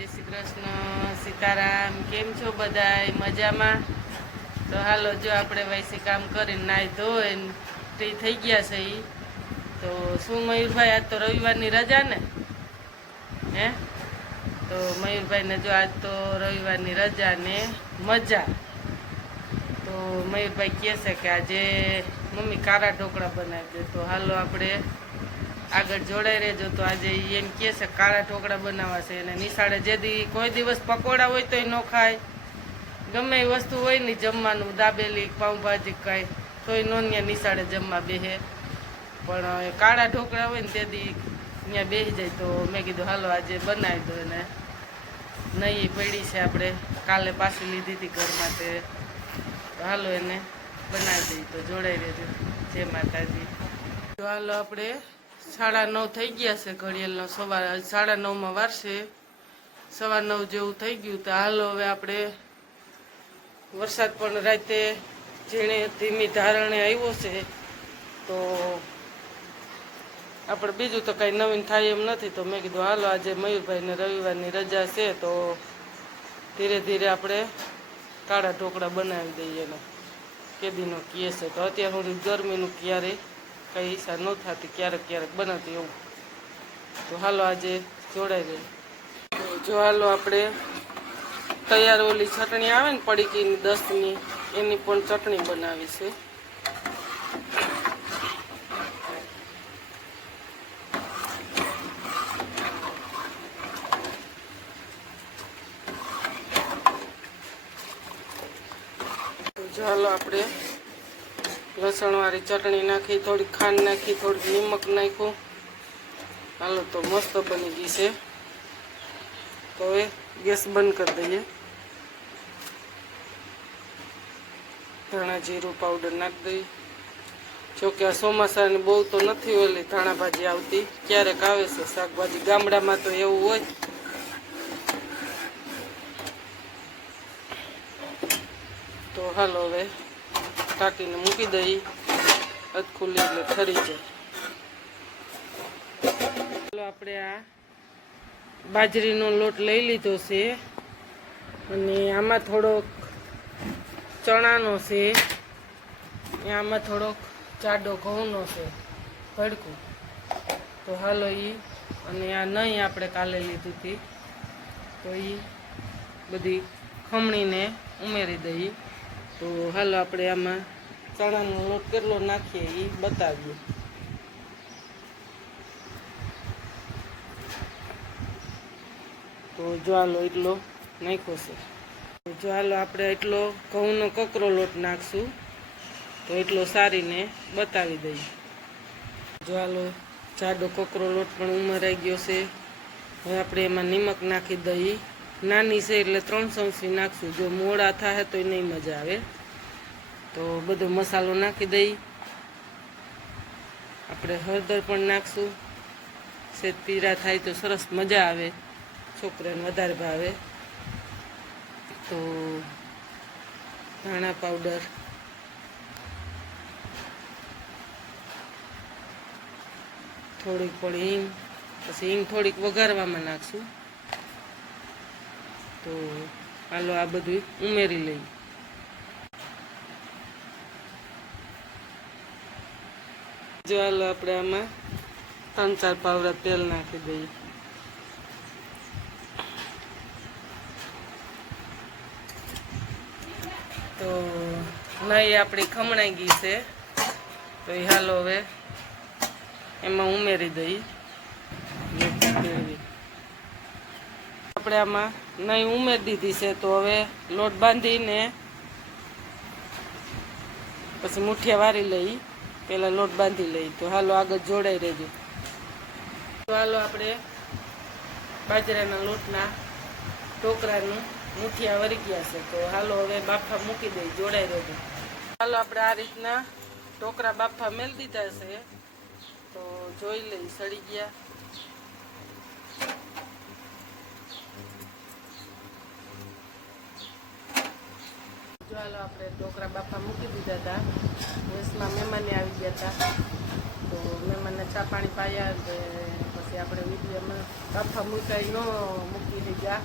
જય શ્રી કૃષ્ણ, સીતારામ. કેમ છો બધાય? મજામાં? તો હાલો, જો આપણે વૈસી કામ કરીને નાહી ધોઈને ફ્રી થઈ ગયા છે. તો શું મયુરભાઈ, આજ તો રવિવારની રજા ને? હે તો મયુરભાઈને જો આજ તો રવિવારની રજા ને મજા. તો મયુરભાઈ કહે છે કે આજે મમ્મી કારા ઢોકળા બનાવી દે. તો હાલો આપણે આગળ જોડાઈ રહેજો. તો આજે એમ કહે છે કાળા ઢોકળા બનાવવા છે. અને નિશાળે જે કોઈ દિવસ પકોડા હોય તોય ન ખાય, ગમે એ વસ્તુ હોય ને જમવાનું, દાબેલી પાઉંભાજી કાંઈ, તોય નોનિયા નિશાળે જમવા બેસે. પણ કાળા ઢોકળા હોય ને તે દી ત્યાં બેસી જાય. તો મેં કીધું હાલો આજે બનાવી દો. ને નહીં પડી છે, આપણે કાલે પાછી લીધી હતી ઘરમાં. તે હાલો એને બનાવી દઈએ. તો જોડાઈ રહેજો. જય માતાજી. તો હાલો, આપણે 9:30 થઈ ગયા છે. ઘડિયાળનો સવાર 9:30 વારશે. 9:15 જેવું થઈ ગયું. તો હાલો હવે આપણે વરસાદ પણ રાતે ઝીણે ધીમી ધારણે આવ્યો છે. તો આપણે બીજું તો કાંઈ નવીન થાય એમ નથી. તો મેં કીધું હાલો આજે મયુરભાઈને રવિવારની રજા છે. તો ધીરે ધીરે આપણે કાળા ઢોકળા બનાવી દઈએ. ને કેદીનો કહે છે. તો અત્યાર સુધી ગરમીનું ક્યારેય કંઈ ઈચ્છા ન થતી, ક્યારેક ક્યારેક બનાવતી એવું. તો હાલો આજે જોડાઈ રહી. તો જો હાલો આપણે તૈયાર ઓલી ચટણી આવે ને પડીકીની 10ની, એની પણ ચટણી બનાવી છે. જો હાલો આપણે લસણવાળી ચટણી નાખી, થોડીક ખાંડ નાખી, થોડીક નિમક નાખ્યું. હાલો તો મસ્ત બની ગઈ છે. તો હવે ગેસ બંધ કરી દઈએ. ધાણા જીરું પાવડર નાખી દઈએ. જોકે આ ચોમાસાની બહુ તો નથી ઓલી ધાણા ભાજી આવતી, ક્યારેક આવે છે શાકભાજી. ગામડામાં તો એવું હોય. તો હાલો હવે ઢાંકીને મૂકી દઈએ. ખુલ્લી એટલે ઠરી જાય. ચાલો આપણે આ બાજરીનો લોટ લઈ લીધો છે. અને આમાં થોડોક ચણાનો છે, આમાં થોડોક જાડો ઘઉંનો છે ભડકું. તો હાલો અને આ નહીં આપણે કાલે લીધું હતી. તો એ બધી ખમણીને ઉમેરી દઈએ. તો હાલો આપણે આમાં ચણાનો લોટ કેટલો નાખીએ એ બતાવીએ. તો જો હાલો એટલો નાખ્યો છે. જો હાલો આપણે એટલો ઘઉંનો કકરો લોટ નાખશું. તો એટલો સારીને બતાવી દઈએ. જો હાલો જાડો કકરો લોટ પણ ઉમેરાઈ ગયો છે. હવે આપણે એમાં નિમક નાખી દઈએ. નાની છે એટલે 3 ચમચી નાખશું. જો મોડા થાય તો નહીં મજા આવે. તો બધો મસાલો નાખી દઈએ. આપણે હળદર પણ નાખશું. સેજ પીરા થાય તો સરસ મજા આવે, છોકરાને વધારે ભાવે. તો ધાણા પાવડર, થોડીક પણ હિંગ, પછી હિંગ થોડીક વઘારવામાં નાખશું. તો હાલો આ બધું ઉમેરી લઈએ. જો હાલો આપણે આમાં 3-4 પાવડા તેલ નાખી દઈએ. તો નહીં આપણી ખમણાઈ ગઈ છે. તો એ હાલો હવે એમાં ઉમેરી દઈએ. આપણે આમાં નહીં ઉમેરી દીધી છે. તો હવે લોટ બાંધીને પછી મુઠિયા વારી લઈ. પહેલાં લોટ બાંધી લઈ. તો હાલો આગળ જોડાઈ રહેજો. તો હાલો આપણે બાજરાના લોટના ઢોકળાનું મુઠિયા વળી ગયા છે. તો હાલો હવે બાફા મૂકી દઈ. જોડાઈ રહેજો. હાલો આપણે આ રીતના ઢોકળા બાફા મેળ દીધા છે. તો જોઈ લઈ સડી ગયા. જો હાલો આપણે ઢોકળા બાફા મૂકી દીધા હતા. ગેસમાં મહેમાને આવી ગયા હતા. તો મહેમાનને ચા પાણી પાયા તો પછી આપણે વિડીયોમાં કાફા મૂકાઈ ન મૂકી દીધા.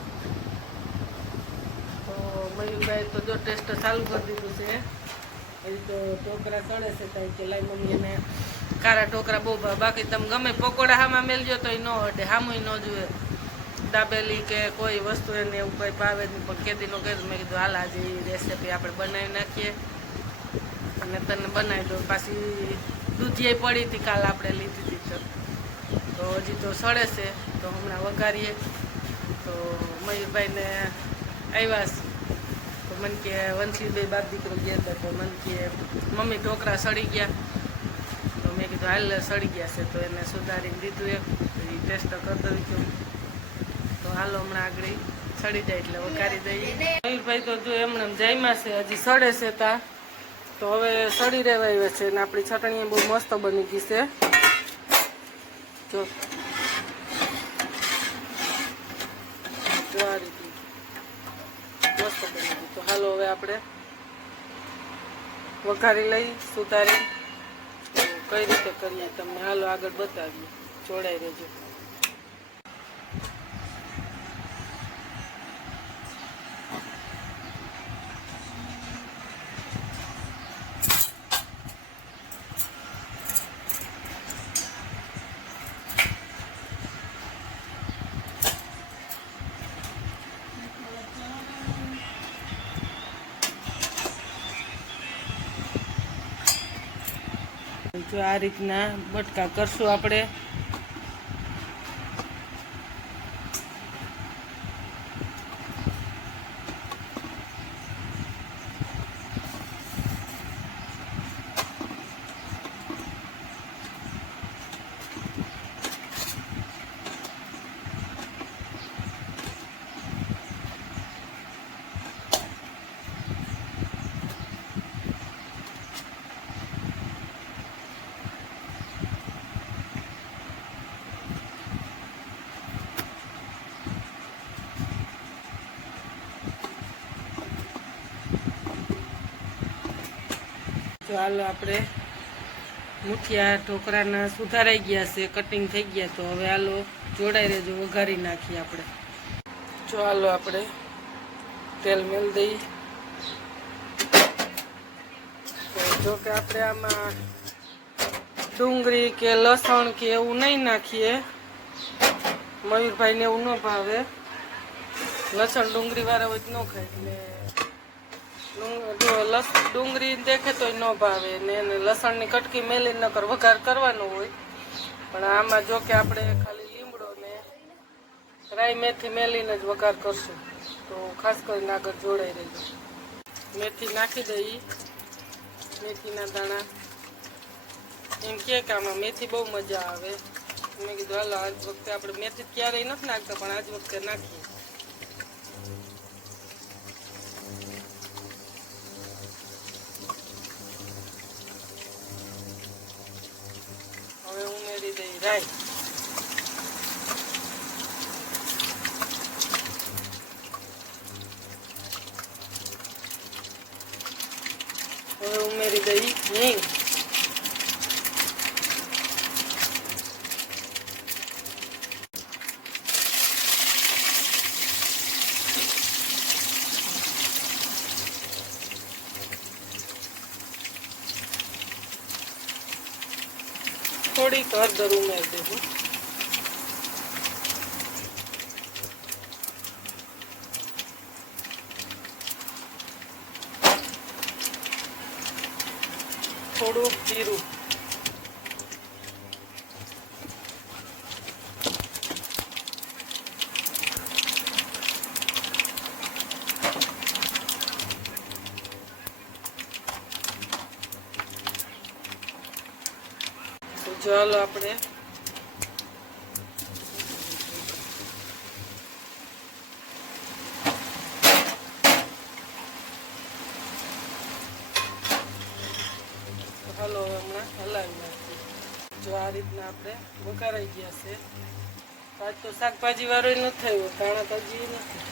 તો મયુરભાઈ તો જો ટેસ્ટ ચાલુ કરી દીધું છે. એ તો ઢોકળા ચડે છે તો કે લાઈ મમ્મી એને કારા ઢોકળા બહુ ભાવે. બાકી તમે ગમે પકોડા હામાં મેલજો તો એ ન અડે, હામું ન જોઈએ. દાબેલી કે કોઈ વસ્તુ એને એવું કંઈ ભાવે જ નહીં. પણ કેદીનો કીધું, મેં કીધું હાલ આજે એ રેસીપી આપણે બનાવી નાખીએ અને તને બનાવી દો. પાછી દૂધિયાઈ પડી હતી કાલ આપણે લીધી હતી તો હજી તો સડે છે તો હમણાં વઘારીએ. તો મયુરભાઈને આવ્યા તો મને કે વંશીભાઈ બાપ દીકરો ગયા હતા તો મને કે મમ્મી ઢોકળા સડી ગયા. તો મેં કીધું હાલ સડી ગયા છે તો એને સુધારીને દીધું એક એ ટેસ્ટ કરતો હતું. તો હાલો હમણાં આગળ સડી જાય એટલે વઘારી દઈએ. મયુરભાઈ તો જો એમને જામ્યા છે, હજી સડે છે તા તો હવે સડી રહેવાય છે. ને આપણી ચટણી બહુ મસ્ત બની ગઈ છે જો આ રીતે મસ્ત બની ગઈ. તો હાલો હવે આપણે વઘારી લઈ સુધારી કઈ રીતે કરીએ તમને હાલો આગળ બતાવીએ. જોડાઈ રહેજો. જો આ રીતના બટકા કરશું આપણે. તો હાલો આપણે મુઠિયા ઢોકળાના સુધારાઈ ગયા છે, કટિંગ થઈ ગયા. તો હવે હાલો જોડાઈ રહેજો, વઘારી નાખીએ આપણે. જો હાલો આપણે તેલ મેળ દઈએ. જો કે આપણે આમાં ડુંગળી કે લસણ કે એવું નહીં નાખીએ. મયુરભાઈને એવું ન ભાવે, લસણ ડુંગળી વાળા હોય ન ખાય એટલે ડુંગળી દેખે તો ન ભાવે ને એને લસણની કટકી મેલી નકર વઘાર કરવાનો હોય. પણ આમાં જો કે આપણે ખાલી લીમડો ને રાઈ મેથી મેલીને જ વઘાર કરશું. તો ખાસ કરીને આગળ જોડાઈ રહેજો. મેથી નાખી દઈએ, મેથીના દાણા. એમ કે આમાં મેથી બહુ મજા આવે. મેં કીધું હાલો આજ વખતે આપણે મેથી ક્યારેય નથી નાખતા પણ આજ વખતે નાખીએ. હવે ઉમેરી દઈ રાઈ. હવે ઉમેરી દઈ હિંગ. થોડીક હળદર ઉમેરી દેવું. થોડુંક જીરું. ચાલો આપણે હાલો હમણાં હલાવી નાખીએ. જો આ રીતના આપણે વઘારાઈ ગયા છે. આજ તો શાકભાજી વાળો નથી થયો, ધાણા ભાજી નથી.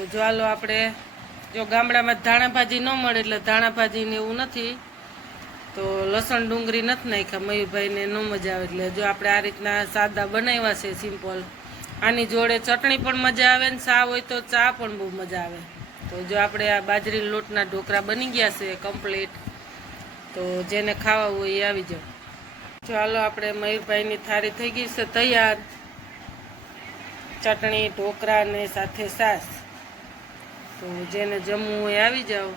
તો જો હાલો આપણે જો ગામડામાં ધાણા ભાજી ન મળે એટલે ધાણા ભાજી ને એવું નથી, તો લસણ ડુંગળી નથી નાખ્યા મયુરભાઈને ન મજા આવે એટલે જો આપણે આ રીતના સાદા બનાવ્યા છે સિમ્પલ. આની જોડે ચટણી પણ મજા આવે ને ચા હોય તો ચા પણ બહુ મજા આવે. તો જો આપણે આ બાજરી લોટના ઢોકળા બની ગયા છે કમ્પ્લીટ, તો જેને ખાવા હોય એ આવી જાવ. ચાલો આપણે મયુરભાઈની થાળી થઈ ગઈ છે તૈયાર, ચટણી ઢોકળા ને સાથે છાશ. તો જેને જમવું હોય આવી જાઓ.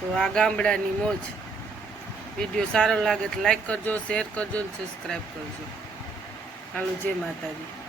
તો આ ગામડાની મોજ. વિડીયો સારો લાગે તો લાઈક કરજો, શેર કરજો ને સબસ્ક્રાઈબ કરજો. હાલો, જય માતાજી.